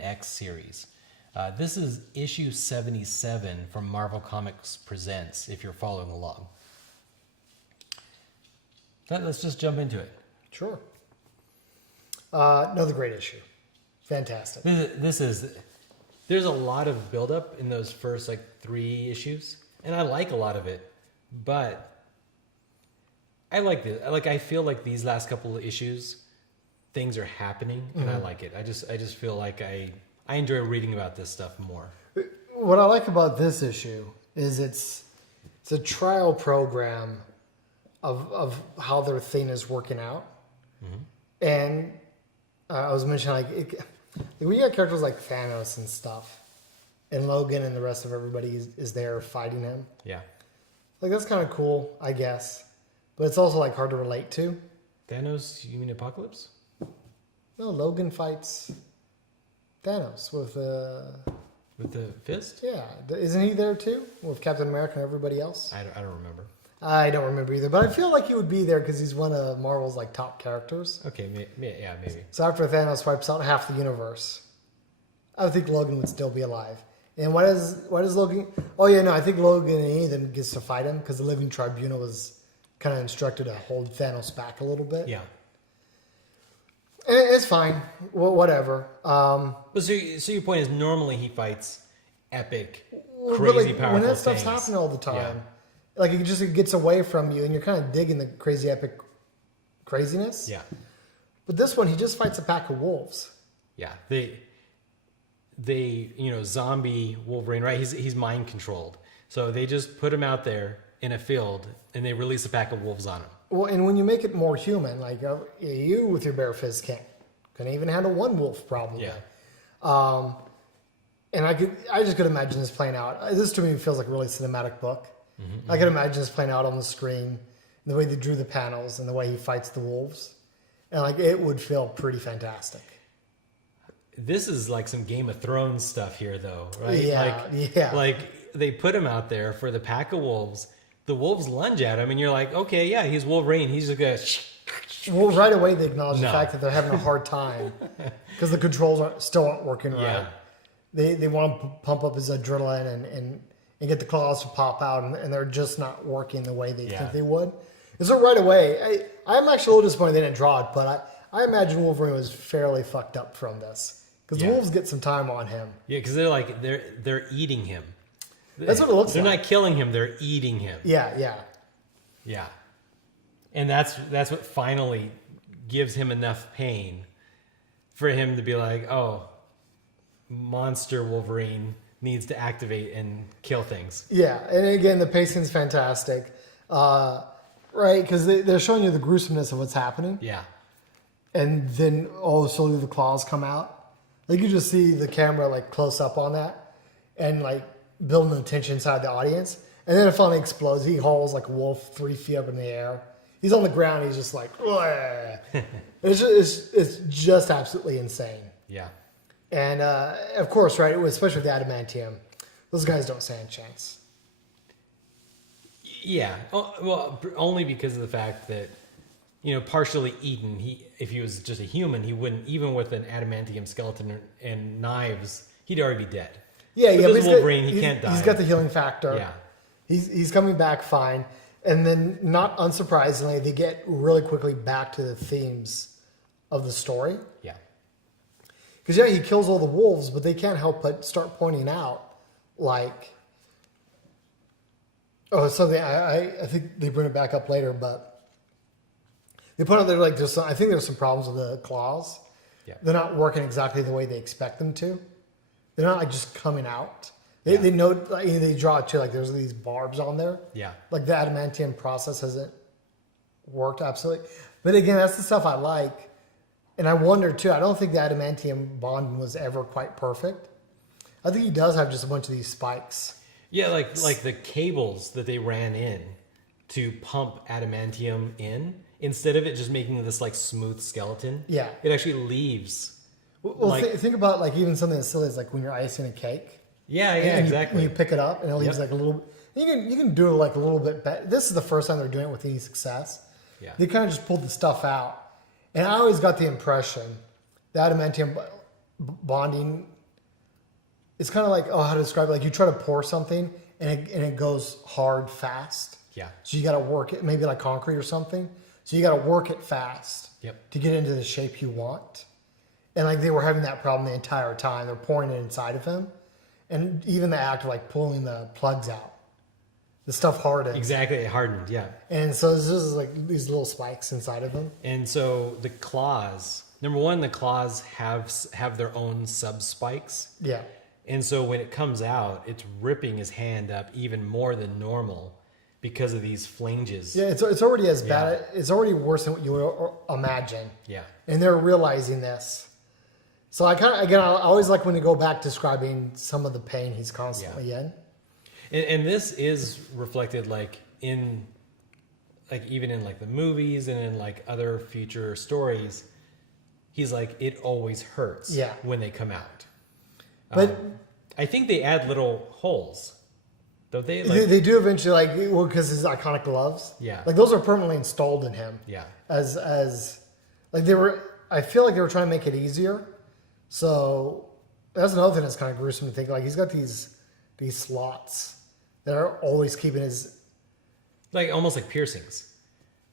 X series. This is issue 77 from Marvel Comics Presents, if you're following along. Let's just jump into it. Sure. Another great issue. Fantastic. There's a lot of buildup in those first 3 issues, and I like a lot of it, but I like this. I feel like these last couple of issues, things are happening, and I like it. I just feel like I enjoy reading about this stuff more. What I like about this issue is it's a trial program of how their thing is working out, and I was mentioning when you got characters like Thanos and stuff, and Logan and the rest of everybody is there fighting him. Yeah, that's kind of cool, I guess, but it's also hard to relate to. Thanos, you mean Apocalypse? No, Logan fights Thanos with the fist. Yeah, isn't he there too with Captain America and everybody else? I don't remember. I don't remember either, but I feel like he would be there because he's one of Marvel's top characters. Okay, yeah, maybe. So after Thanos wipes out half the universe, I think Logan would still be alive. And why does Logan? Oh yeah, no, I think Logan and any of them gets to fight him because the Living Tribunal was kind of instructed to hold Thanos back a little bit. Yeah, and it's fine. Well, whatever. But so your point is normally he fights epic, But crazy, powerful when that stuff's things. happening all the time. Yeah. It gets away from you, and you're kind of digging the crazy epic craziness. Yeah. But this one, he just fights a pack of wolves. Yeah. They zombie Wolverine, right? He's mind controlled. So they just put him out there in a field, and they release a pack of wolves on him. Well, and when you make it more human, you with your bare fist couldn't even handle one wolf probably. Yeah. And I just could imagine this playing out. This to me feels like a really cinematic book. I could imagine this playing out on the screen, the way they drew the panels and the way he fights the wolves. And it would feel pretty fantastic. This is some Game of Thrones stuff here, though, right? Yeah. They put him out there for the pack of wolves. The wolves lunge at him, and you're like, okay, yeah, he's Wolverine. He's just gonna. Well, right away they acknowledge the fact that they're having a hard time because the controls still aren't working right. Yeah. They want to pump up his adrenaline and get the claws to pop out, and they're just not working the way they think they would. And so right away, I'm actually a little disappointed they didn't draw it, but I imagine Wolverine was fairly fucked up from this because the wolves get some time on him. Yeah, because they're eating him. That's what it looks like. They're not killing him; they're eating him. Yeah. And that's what finally gives him enough pain for him to be like, oh, monster Wolverine needs to activate and kill things. Yeah, and again, the pacing's fantastic, right? Because they're showing you the gruesomeness of what's happening. Yeah. And then, slowly the claws come out. You just see the camera, close up on that and, building the tension inside the audience. And then it finally explodes. He hauls like a wolf 3 feet up in the air. He's on the ground. He's just like, it's just absolutely insane. Yeah. And of course, right, especially with the adamantium, those guys don't stand a chance. Yeah. Well, only because of the fact that, partially eaten, if he was just a human, he wouldn't, even with an adamantium skeleton and knives, he'd already be dead. Yeah, but this Wolverine, he can't die. He's got the healing factor. Yeah. He's coming back fine. And then, not unsurprisingly, they get really quickly back to the themes of the story. Yeah. Because, he kills all the wolves, but they can't help but start pointing out, something I think they bring it back up later, but they point out that, I think there's some problems with the claws. Yeah. They're not working exactly the way they expect them to. They're not, just coming out. They know, they draw it too, there's these barbs on there. Yeah. The adamantium process hasn't worked absolutely. But again, that's the stuff I like. And I wonder too, I don't think the adamantium bond was ever quite perfect. I think he does have just a bunch of these spikes. Yeah, like the cables that they ran in to pump adamantium in, instead of it just making this smooth skeleton. Yeah. It actually leaves. Well, think about even something as silly as when you're icing a cake. Yeah, exactly. When you pick it up and it leaves a little. You can do it a little bit better. This is the first time they're doing it with any success. Yeah. They kind of just pulled the stuff out, and I always got the impression the adamantium bonding. It's kind of like, how to describe it? Like you try to pour something and it goes hard fast. Yeah. So you got to work it, maybe like concrete or something. So you got to work it fast. Yep. To get into the shape you want. And like they were having that problem the entire time. They're pouring it inside of him. And even the act of like pulling the plugs out. The stuff hardened. Exactly, it hardened, yeah. And so this is like these little spikes inside of him. And so the claws, number one, the claws have their own sub spikes. Yeah. And so when it comes out, it's ripping his hand up even more than normal because of these flanges. Yeah, it's already as bad. It's already worse than what you would imagine. Yeah. And they're realizing this. So I always like when you go back describing some of the pain he's constantly in. And this is reflected like in, like even in like the movies and in like other future stories. He's like, it always hurts when they come out. But I think they add little holes, don't they? Like, they do eventually, like, well, because his iconic gloves. Yeah. Like those are permanently installed in him. Yeah. As like they were, I feel like they were trying to make it easier. So that's another thing that's kind of gruesome to think. Like he's got these slots that are always keeping his, like almost like piercings,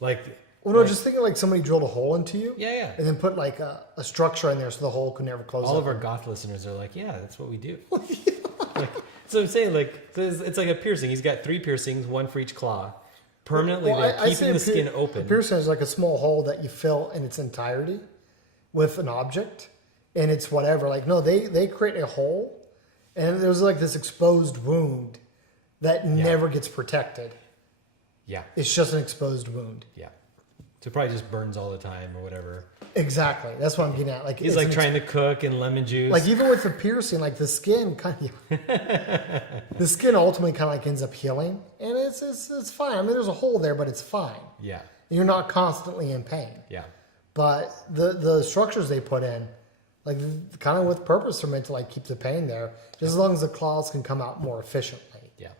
like. Well, no, just thinking like somebody drilled a hole into you. Yeah. And then put like a structure in there so the hole could never close. All of our goth listeners are like, yeah, that's what we do. Like, so I'm saying, like, so it's like a piercing. He's got 3 piercings, 1 for each claw, permanently there, keeping the skin open. A piercing is like a small hole that you fill in its entirety with an object, and it's whatever. Like, no, they create a hole, and there's like this exposed wound that never gets protected. Yeah. It's just an exposed wound. Yeah. So it probably just burns all the time or whatever. Exactly. That's what I'm getting at. Like he's like trying to cook and lemon juice. Like even with the piercing, like the skin kind of, the skin ultimately kind of like ends up healing, and it's fine. I mean, there's a hole there, but it's fine. Yeah. And you're not constantly in pain. Yeah. But the structures they put in, like kind of with purpose, are meant to like keep the pain there, just as long as the claws can come out more efficiently. Yeah.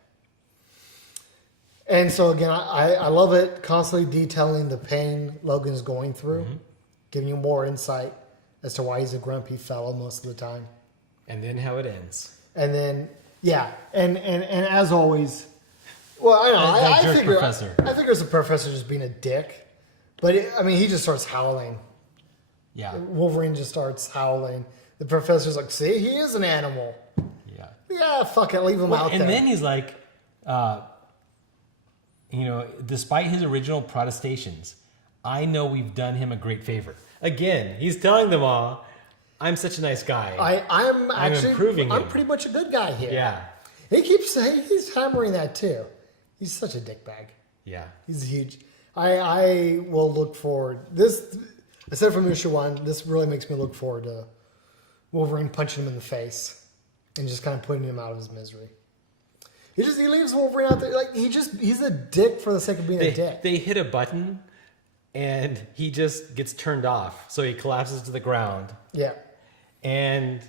And so again, I love it, constantly detailing the pain Logan's going through, giving you more insight as to why he's a grumpy fellow most of the time. And then how it ends. And then, and as always, well, I know, I figure it's the professor just being a dick. But, he just starts howling. Yeah. Wolverine just starts howling. The professor's like, see, he is an animal. Yeah. Yeah, fuck it, leave him out there. And then he's like, despite his original protestations, I know we've done him a great favor. Again, he's telling them all, I'm such a nice guy. I'm improving him. I'm pretty much a good guy here. Yeah. He keeps saying, he's hammering that too. He's such a dickbag. Yeah. He's huge. I will look forward. This, aside from issue 1, this really makes me look forward to Wolverine punching him in the face and just kind of putting him out of his misery. He leaves Wolverine out there. Like, he's a dick for the sake of being a dick. They hit a button and he just gets turned off. So he collapses to the ground. Yeah. And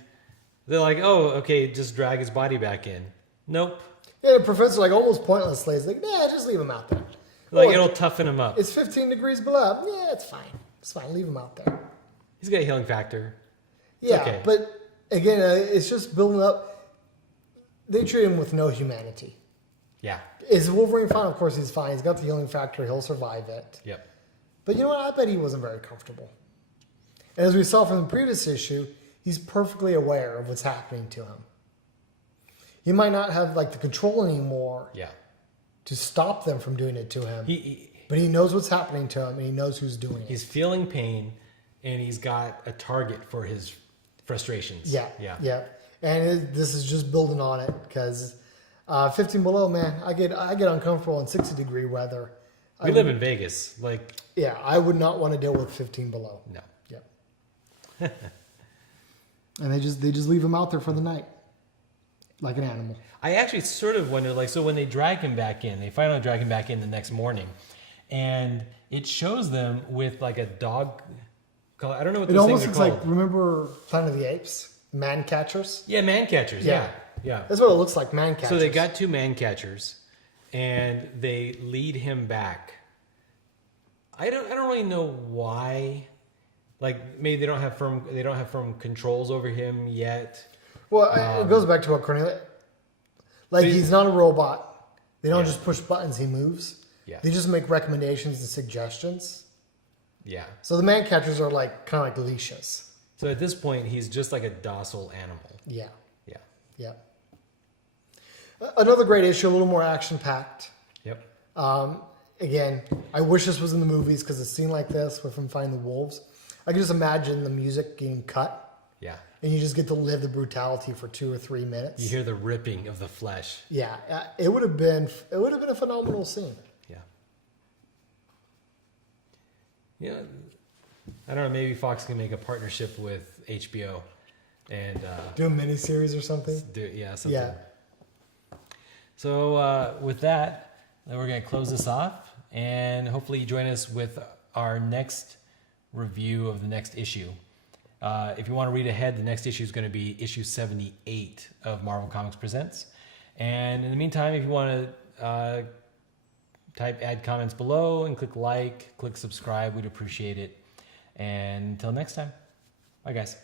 they're like, oh, okay, just drag his body back in. Nope. Yeah, the professor, like, almost pointlessly is like, nah, just leave him out there. Like, it'll toughen him up. It's 15 degrees below. Yeah, it's fine. It's fine. Leave him out there. He's got a healing factor. Yeah, okay. But again, it's just building up. They treat him with no humanity. Yeah. Is Wolverine fine? Of course he's fine. He's got the healing factor. He'll survive it. Yep. But you know what? I bet he wasn't very comfortable. And as we saw from the previous issue, he's perfectly aware of what's happening to him. He might not have like the control anymore. Yeah. To stop them from doing it to him. But he knows what's happening to him, and he knows who's doing it. He's feeling pain, and he's got a target for his frustrations. Yeah. And this is just building on it because 15 below, man, I get uncomfortable in 60-degree weather. We live in Vegas, like. Yeah, I would not want to deal with 15 below. No. Yeah. And they just leave him out there for the night, like an animal. I actually sort of wonder, like, so when they drag him back in, they finally drag him back in the next morning, and it shows them with like a dog. I don't know what those things are called. It almost looks like, remember Planet of the Apes? Man catchers? Yeah, man catchers. Yeah. That's what it looks like, man catchers. So they got 2 man catchers, and they lead him back. I don't really know why. Like maybe they don't have firm controls over him yet. Well, it goes back to what Cornelia. Like he's not a robot. They don't just push buttons; he moves. Yeah. They just make recommendations and suggestions. Yeah. So the man catchers are like kind of like leashes. So at this point, he's just like a docile animal. Yeah. Yeah. Yeah. Another great issue, a little more action packed. Yep. Again, I wish this was in the movies because a scene like this with him fighting the wolves, I can just imagine the music getting cut. Yeah. And you just get to live the brutality for 2 or 3 minutes. You hear the ripping of the flesh. Yeah, it would have been a phenomenal scene. Yeah. Yeah. I don't know. Maybe Fox can make a partnership with HBO and Do a miniseries or something. something. Yeah. So with that, then we're going to close this off, and hopefully you join us with our next review of the next issue. If you want to read ahead, the next issue is going to be issue 78 of Marvel Comics Presents. And in the meantime, if you want to add comments below and click subscribe, we'd appreciate it. And until next time, bye guys.